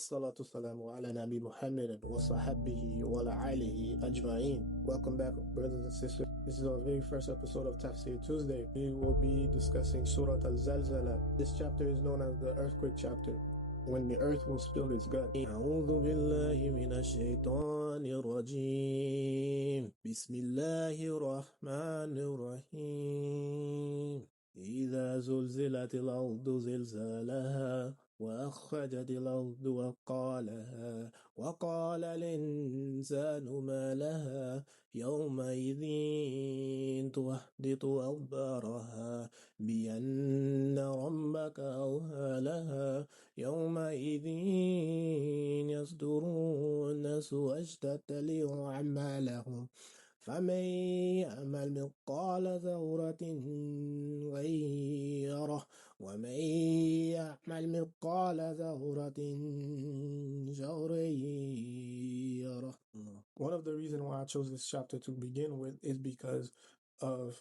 Salatu salamu ala Nabi Muhammad wa sahabihi wa ala alihi ajma'in. Welcome back, brothers and sisters. This is our very first episode of Tafsir Tuesday. We will be discussing Surah Al-Zalzalah. This chapter is known as the earthquake chapter, when the earth will spill its gut. أعوذ بالله من الشيطان الرجيم. بسم الله الرحمن الرحيم. إذا زلزلت الأرض زلزالها وأخرجت الأرض وقالها وقال الإنسان ما لها يومئذ تحدث أخبارها بأن ربك أوحى لها يومئذ يصدر الناس أشتاتا لأعمالهم فمن يعمل مثقال ذرة خيرا ومن يعمل مثقال ذرة شرا يره. One of the reasons why I chose this chapter to begin with is because of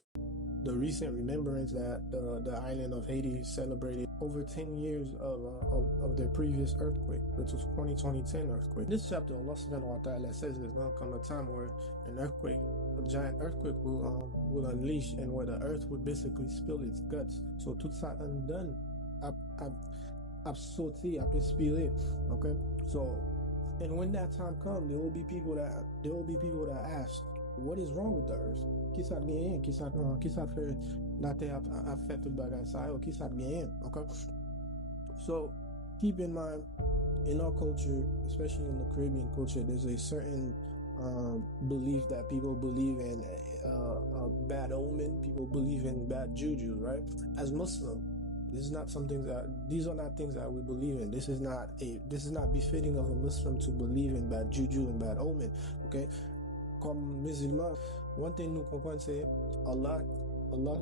the recent remembrance that the island of Haiti celebrated over 10 years of their previous earthquake, which was 2010 earthquake. In this chapter, Allah subhanahu wa ta'ala says there's going to come a time where an earthquake, a giant earthquake will unleash, and where the earth would basically spill its guts. So tout ça undone, ap sauté, ap inspiré. Okay? So, and when that time comes, there will be people that ask, what is wrong with the earth? Qui ça gagne? Qui ça fait la terre a fait tout bagage ça? Qui ça gagne? Okay. So keep in mind, in our culture, especially in the Caribbean culture, there's a certain belief that people believe in bad omen. People believe in bad juju, right? As Muslim, these are not things that we believe in. This is not befitting of a Muslim to believe in bad juju and bad omen. Okay. Comme musulman, one thing nous comprenons c'est Allah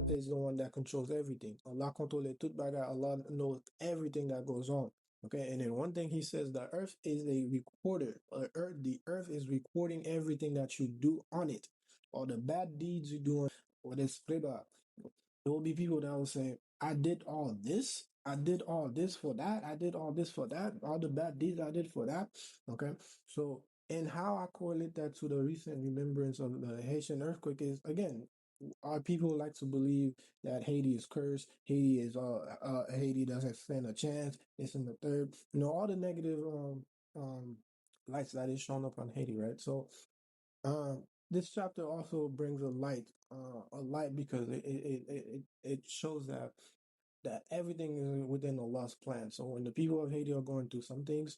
is the one that controls everything. Allah controls tout bagay. Allah knows everything that goes on. Okay, and then one thing He says, the earth is a recorder. The earth is recording everything that you do on it, all the bad deeds you do on it. There will be people that will say, I did all this for that, I did all this for that, all the bad deeds I did for that. Okay, so, and how I correlate that to the recent remembrance of the Haitian earthquake is, again, our people like to believe that Haiti is cursed, Haiti doesn't stand a chance, this and the third, all the negative lights that is shown up on Haiti, right? So this chapter also brings a light because it shows that everything is within Allah's plan. So when the people of Haiti are going through some things,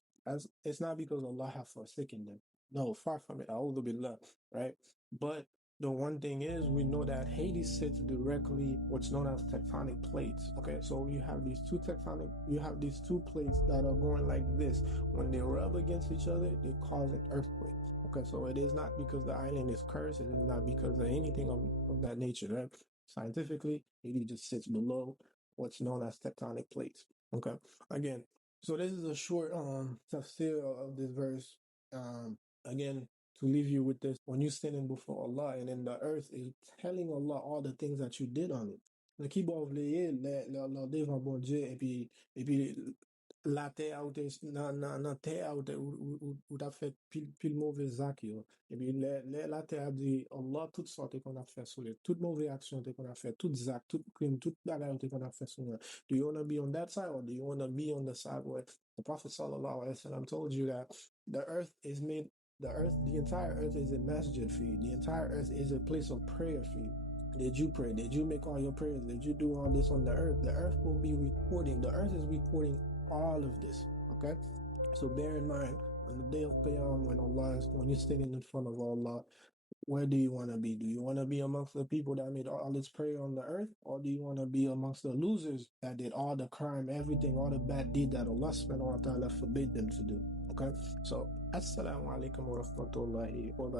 it's not because Allah have forsaken them. No, far from it. A'udhu billah, right? But the one thing is, we know that Haiti sits directly what's known as tectonic plates. Okay, so you have these two plates that are going like this. When they rub against each other, they cause an earthquake. Okay, so it is not because the island is cursed. It is not because of anything of that nature, right? Scientifically, Haiti just sits below what's known as tectonic plates. Okay, again, so this is a short tafsir of this verse. Again, to leave you with this, when you're standing before Allah and then the earth is telling Allah all the things that you did on it. Le qui va oublier le devant bon Dieu et puis la terre ou nan terre ou t'as fait pile mauvais zak yo. Et puis la terre dit Allah toute sorte qu'on a fait sur les toute mauvaise action qu'on a fait, tout zak, tout crime, tout bagarre qu'on a fait sur nous. Do you want to be on that side or do you want to be on the side where the Prophet sallallahu alaihi wasallam told you that the entire earth is a masjid for you. The entire earth is a place of prayer for you. Did you pray? Did you make all your prayers? Did you do all this on the earth? The earth will be recording. The earth is recording all of this. Okay? So bear in mind, on the day of Qiyam, when you're standing in front of Allah, where do you want to be? Do you want to be amongst the people that made all this prayer on the earth? Or do you want to be amongst the losers that did all the crime, everything, all the bad deed that Allah subhanahu wa ta'ala forbid them to do? Okay? So, Assalamu alaikum wa rahmatullahi wa barakatuh.